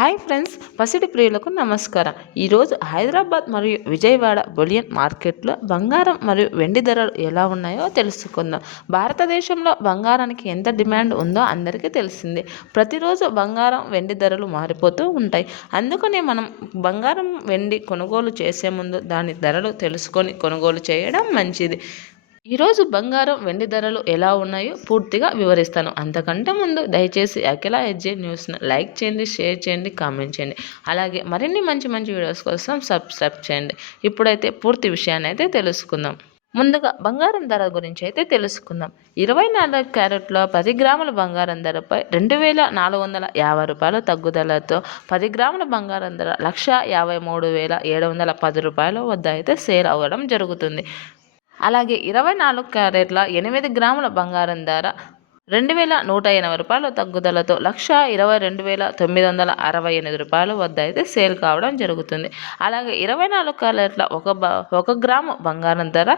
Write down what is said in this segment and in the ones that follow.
Hi friends పసిడి ప్రియులకు నమస్కారం. ఈరోజు హైదరాబాద్ మరియు విజయవాడ బొలియన్ మార్కెట్లో బంగారం మరియు వెండి ధరలు ఎలా ఉన్నాయో తెలుసుకుందాం. భారతదేశంలో బంగారానికి ఎంత డిమాండ్ ఉందో అందరికీ తెలిసిందే. ప్రతిరోజు బంగారం వెండి ధరలు మారిపోతూ ఉంటాయి. అందుకనే మనం బంగారం వెండి కొనుగోలు చేసే ముందు దాని ధరలు తెలుసుకొని కొనుగోలు చేయడం మంచిది. ఈరోజు బంగారం వెండి ధరలు ఎలా ఉన్నాయో పూర్తిగా వివరిస్తాను. అంతకంటే ముందు దయచేసి అఖిల హెచ్జే న్యూస్ను లైక్ చేయండి షేర్ చేయండి కామెంట్ చేయండి. అలాగే మరిన్ని మంచి మంచి వీడియోస్ కోసం సబ్స్క్రైబ్ చేయండి. ఇప్పుడైతే పూర్తి విషయాన్ని అయితే తెలుసుకుందాం. ముందుగా బంగారం ధర గురించి అయితే తెలుసుకుందాం. ఇరవై నాలుగు క్యారెట్ల పది గ్రాముల బంగారం ధరపై రెండు వేల నాలుగు వందల యాభై రూపాయల తగ్గుదలతో పది గ్రాముల బంగారం ధర లక్ష యాభై మూడు వేల ఏడు వందల పది రూపాయల వద్ద అయితే సేల్ అవ్వడం జరుగుతుంది. అలాగే ఇరవై నాలుగు క్యారెట్ల ఎనిమిది గ్రాముల బంగారం ధర రెండు వేల నూట ఎనభై రూపాయల తగ్గుదలతో లక్ష ఇరవై రెండు వేల తొమ్మిది వందల అరవై ఎనిమిది రూపాయల వద్ద అయితే సేల్ కావడం జరుగుతుంది. అలాగే ఇరవై నాలుగు క్యారెట్ల ఒక బ ఒక గ్రాము బంగారం ధర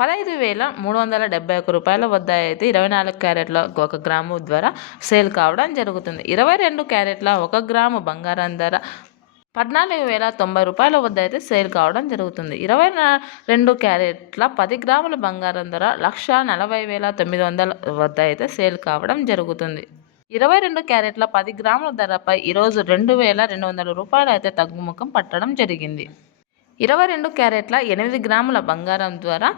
పదహైదు వేల మూడు వందల డెబ్బై ఒక్క రూపాయల వద్ద అయితే ఇరవై నాలుగు క్యారెట్ల ఒక గ్రాము ద్వారా సేల్ కావడం జరుగుతుంది. ఇరవై రెండు క్యారెట్ల ఒక గ్రాము బంగారం ధర పద్నాలుగు వేల తొంభై రూపాయల వద్ద అయితే సేల్ కావడం జరుగుతుంది. ఇరవై రెండు క్యారెట్ల పది గ్రాముల బంగారం ధర లక్ష నలభై వేల తొమ్మిది వందల వద్ద అయితే సేల్ కావడం జరుగుతుంది. ఇరవై రెండు క్యారెట్ల పది గ్రాముల ధరపై ఈరోజు రెండు వేల రెండు వందల రూపాయలు అయితే తగ్గుముఖం పట్టడం జరిగింది. ఇరవై రెండు క్యారెట్ల ఎనిమిది గ్రాముల బంగారం ద్వారా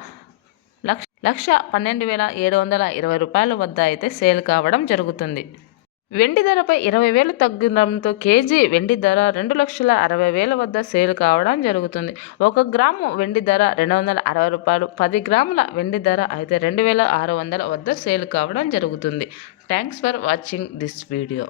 లక్ష లక్ష పన్నెండు వేల ఏడు వందల ఇరవై రూపాయల వద్ద అయితే సేల్ కావడం జరుగుతుంది. వెండి ధరపై ఇరవై వేలు తగ్గడంతో కేజీ వెండి ధర రెండు లక్షల అరవై వేల వద్ద సేల్ కావడం జరుగుతుంది. ఒక గ్రాము వెండి ధర రెండు వందల అరవై రూపాయలు పది గ్రాముల వెండి ధర అయితే రెండు వేల ఆరు వందల వద్ద సేల్ కావడం జరుగుతుంది. Thanks for watching this video.